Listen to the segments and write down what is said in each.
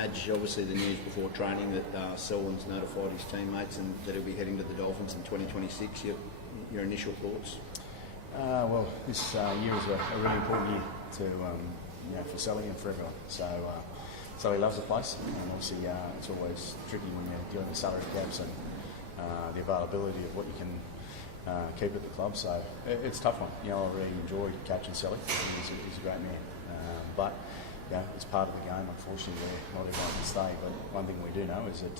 Madge, obviously the news before training that Selwyn's notified his teammates and that he'll be heading to the Dolphins in 2026. Your initial thoughts? Well, this year is a really important year for Selly and for everyone. So he loves the place, and obviously it's always tricky when you're dealing with salary caps and the availability of what you can keep at the club. So it's a tough one. I really enjoy catching Selly. He's a great man, but it's part of the game. Unfortunately, not everyone can stay. But one thing we do know is that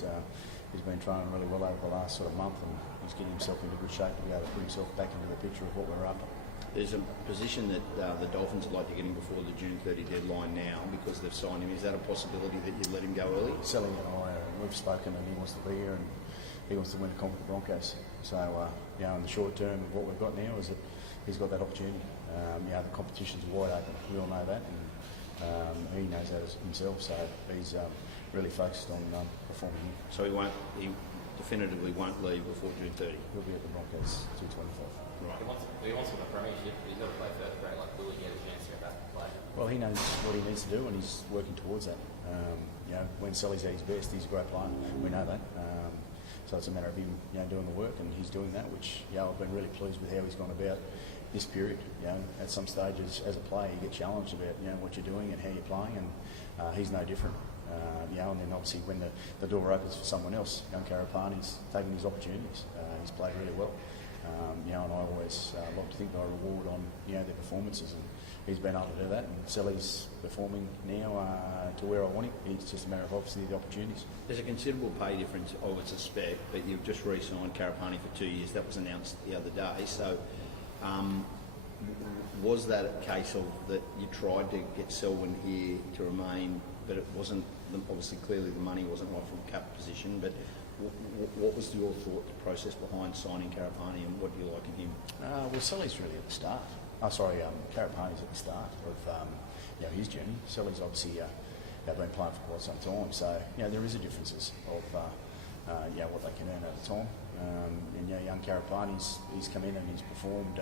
he's been training really well over the last sort of month, and he's getting himself into good shape to be able to put himself back into the picture of what we're after. There's a position that the Dolphins would like to get him before the June 30 deadline now because they've signed him. Is that a possibility that you'd let him go early? Selly and I, we've spoken, and he wants to be here, and he wants to win a comp with the Broncos. So, in the short term, what we've got now is that he's got that opportunity. The competition's wide open. We all know that, and he knows that himself. So he's really focused on performing here. So he definitively won't leave before June 30. He'll be at the Broncos 225. Right. He wants the premiership. He's got to play first grade. Like, will he get a chance to go back and play? Well, he knows what he needs to do, and he's working towards that. When Selly's at his best, he's a great player. We know that. So it's a matter of him, doing the work, and he's doing that. Which, I've been really pleased with how he's gone about this period. At some stages, as a player, you get challenged about what you're doing and how you're playing, and he's no different. And then obviously when the door opens for someone else, young Karapani's taking his opportunities. He's played really well. And I always like to think that I reward on their performances, and he's been able to do that. And Selly's performing now to where I want him. It's just a matter of obviously the opportunities. There's a considerable pay difference, I would suspect, but you've just re-signed Karapani for 2 years. That was announced the other day. So was that a case of that you tried to get Selwyn here to remain, but it wasn't, obviously clearly the money wasn't right from cap position, but what was your thought process behind signing Karapani, and what do you like in him? Well, Selly's really at the start. Karapani's at the start of his journey. Selly's obviously been playing for quite some time, so there is a differences of what they can earn at the time. Young Karapani's he's come in and he's performed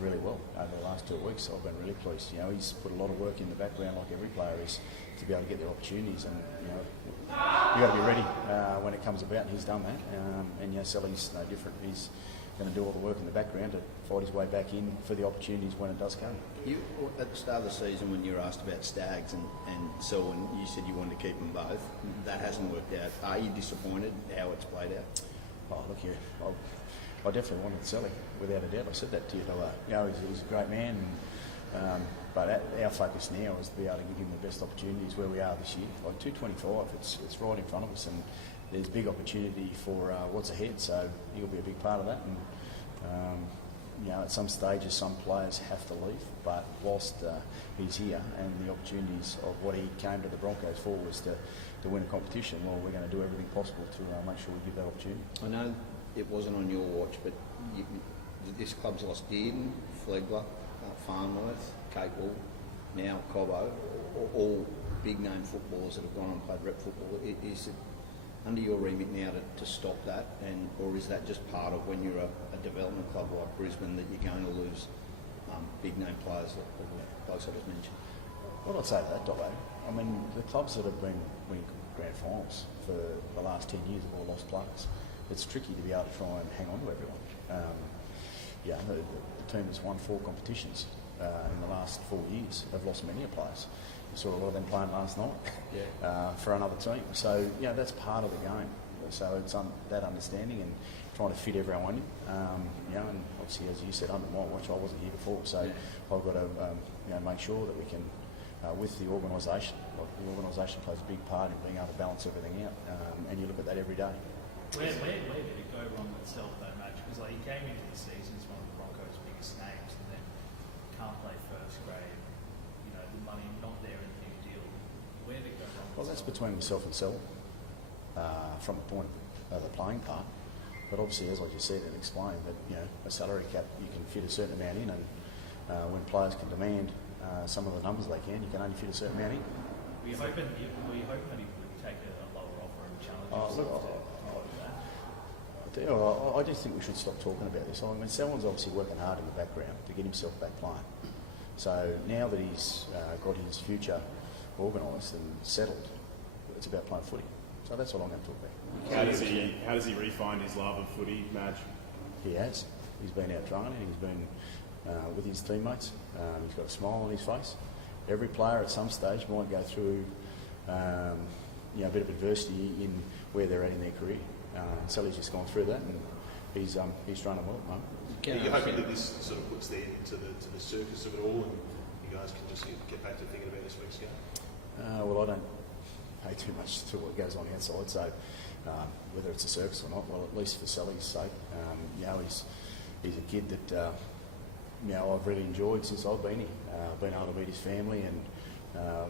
really well over the last 2 weeks. So I've been really pleased. He's put a lot of work in the background, like every player is, to be able to get their opportunities, and you got to be ready when it comes about, and he's done that. Selly's no different. He's going to do all the work in the background to fight his way back in for the opportunities when it does come. You, at the start of the season, when you were asked about Stags and Selwyn, you said you wanted to keep them both. That hasn't worked out. Are you disappointed how it's played out? Oh, look here. I definitely wanted Selly, without a doubt. I said that to you. He's a great man, but our focus now is to be able to give him the best opportunities where we are this year. Like 225, it's right in front of us, and there's big opportunity for what's ahead. So he'll be a big part of that. And at some stages, some players have to leave, but whilst he's here, and the opportunities of what he came to the Broncos for was to win a competition, well, we're going to do everything possible to make sure we give that opportunity. I know it wasn't on your watch, but this club's lost Dearden, Flegler, Farnworth, Capewell, now Cobbo, all big-name footballers that have gone on and played rep football. Is it under your remit now to stop that, or is that just part of when you're a development club like Brisbane that you're going to lose big-name players like those I just mentioned? Well, I'd say that, Dobbo. I mean, the clubs that have been winning grand finals for the last 10 years have all lost players. It's tricky to be able to try and hang on to everyone. The team that's won 4 competitions in the last 4 years have lost many players. You saw a lot of them playing last night for another team. So, that's part of the game. So it's that understanding and trying to fit everyone in. And obviously, as you said, under my watch, I wasn't here before, so I've got to make sure that we can, with the organisation, the organisation plays a big part in being able to balance everything out, and you look at that every day. Where did it go wrong with Self though, Madge? Because he came into the season as one of the Broncos' biggest names, and then can't play first grade. The money not there in the new deal. Where did it go wrong? Well, that's between myself and Self from the point of the playing part. But obviously, as I just said and explained, that a salary cap you can fit a certain amount in, and when players can demand some of the numbers they can, you can only fit a certain amount in. Were you hoping that he would take a lower offer and challenge himself? I just think we should stop talking about this. I mean, Selwyn's obviously working hard in the background to get himself back playing. So now that he's got his future organised and settled, it's about playing footy. So that's what I'm going to talk about. How does he re-find his love of footy, Madge? He has. He's been out training. He's been with his teammates. He's got a smile on his face. Every player at some stage might go through a bit of adversity in where they're at in their career. Sally's just gone through that, and he's running well at the moment. Are you hoping that this sort of puts the end to the circus of it all, and you guys can just get back to thinking about this week's game? Well, I don't pay too much to what goes on outside, so whether it's a circus or not, well, at least for Sally's sake, he's a kid that I've really enjoyed since I've been here. Been able to meet his family, and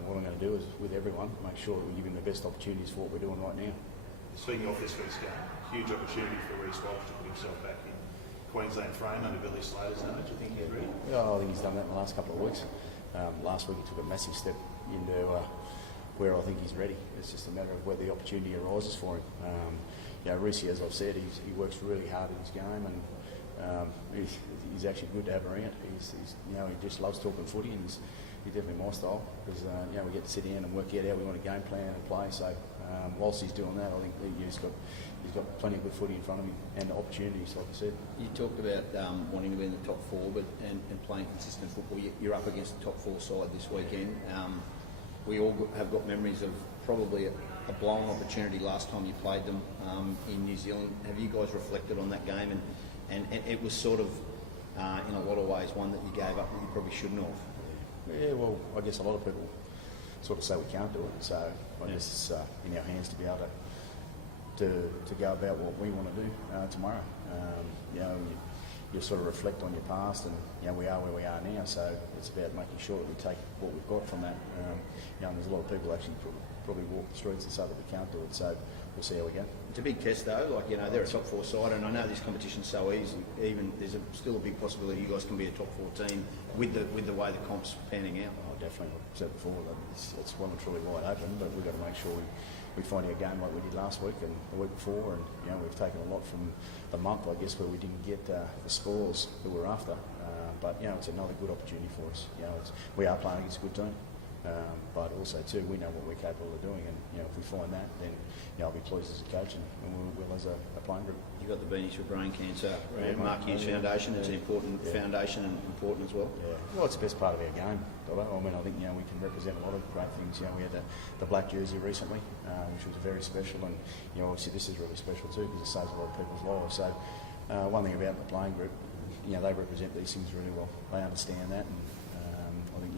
what I'm going to do is, with everyone, make sure that we give him the best opportunities for what we're doing right now. Speaking of this week's game, huge opportunity for Reece Walsh to put himself back in Queensland frame under Billy Slater's nudge. Do you think he's ready? Yeah, I think he's done that in the last couple of weeks. Last week he took a massive step into where I think he's ready. It's just a matter of where the opportunity arises for him. Reece, as I've said, he works really hard in his game, and he's actually good to have around. He just loves talking footy, and he's definitely my style, because we get to sit down and work out how we want to game plan and play. So whilst he's doing that, I think he's got plenty of good footy in front of him and opportunities, like I said. You talked about wanting to be in the top four, and playing consistent football. You're up against the top four side this weekend. We all have got memories of probably a blown opportunity last time you played them in New Zealand. Have you guys reflected on that game? And it was sort of, in a lot of ways, one that you gave up that you probably shouldn't have. Yeah, well, I guess a lot of people sort of say we can't do it, so I guess it's in our hands to be able to go about what we want to do tomorrow. You sort of reflect on your past, and we are where we are now, so it's about making sure that we take what we've got from that. There's a lot of people actually probably walk the streets and say that we can't do it, so we'll see how we go. It's a big test though, they're a top four side, and I know this competition's so easy, even there's still a big possibility you guys can be a top four team with the way the comp's panning out. Oh, definitely. I've said before that it's well and truly wide open, but we've got to make sure we find our game like we did last week and the week before, and we've taken a lot from the month, I guess, where we didn't get the scores that we're after. But it's another good opportunity for us. We are playing against a good team, but also too we know what we're capable of doing, and if we find that, then I'll be pleased as a coach and we'll as a playing group. You've got the Beanies for Brain Cancer, Mark Hughes Foundation. It's an important foundation and important as well. Yeah, well, it's the best part of our game. I think we can represent a lot of great things. We had the black jersey recently, which was very special, and obviously this is really special too because it saves a lot of people's lives. So one thing about the playing group, they represent these things really well. They understand that, and I think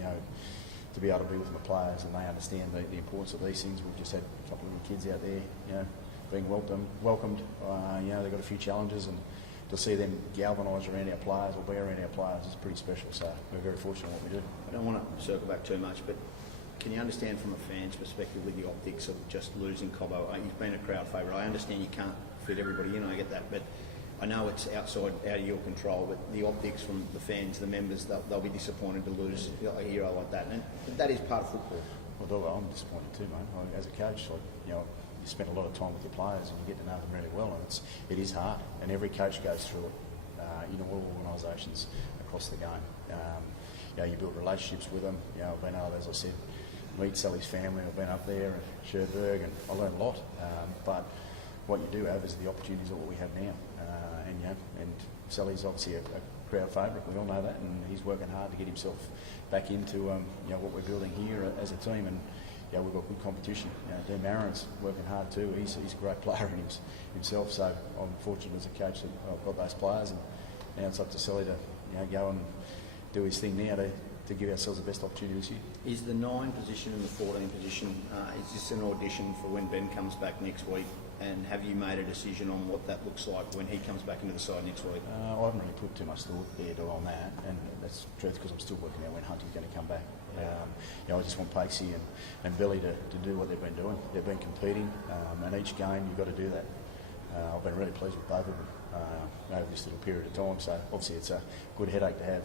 to be able to be with my players and they understand the importance of these things. We've just had a couple of little kids out there, being welcomed. They've got a few challenges, and to see them galvanise around our players or be around our players is pretty special. So we're very fortunate in what we do. I don't want to circle back too much, but can you understand from a fan's perspective with the optics of just losing Cobbo? He's been a crowd favourite. I understand you can't fit everybody in, I get that, but I know it's out of your control, but the optics from the fans, the members, they'll be disappointed to lose a hero like that, and that is part of football. Well, I'm disappointed too, mate. As a coach, you spend a lot of time with your players and you get to know them really well, and it is hard, and every coach goes through it in all organisations across the game. You build relationships with them. I've been able, as I said, meet Sally's family. I've been up there at Sherbrooke, and I learned a lot. But what you do have is the opportunities of what we have now. And Sally's obviously a crowd favourite. We all know that, and he's working hard to get himself back into what we're building here as a team. And we've got good competition. Dan Marin's working hard too. He's a great player in himself. So I'm fortunate as a coach that I've got those players, and now it's up to Sally to go and do his thing now to give ourselves the best opportunity this year. Is the 9 position and the 14 position, is this an audition for when Ben comes back next week? And have you made a decision on what that looks like when he comes back into the side next week? I haven't really put too much thought on that, and that's the truth because I'm still working out when Hunty's going to come back. I just want Pacey and Billy to do what they've been doing. They've been competing, and each game you've got to do that. I've been really pleased with both of them over this little period of time, so obviously it's a good headache to have.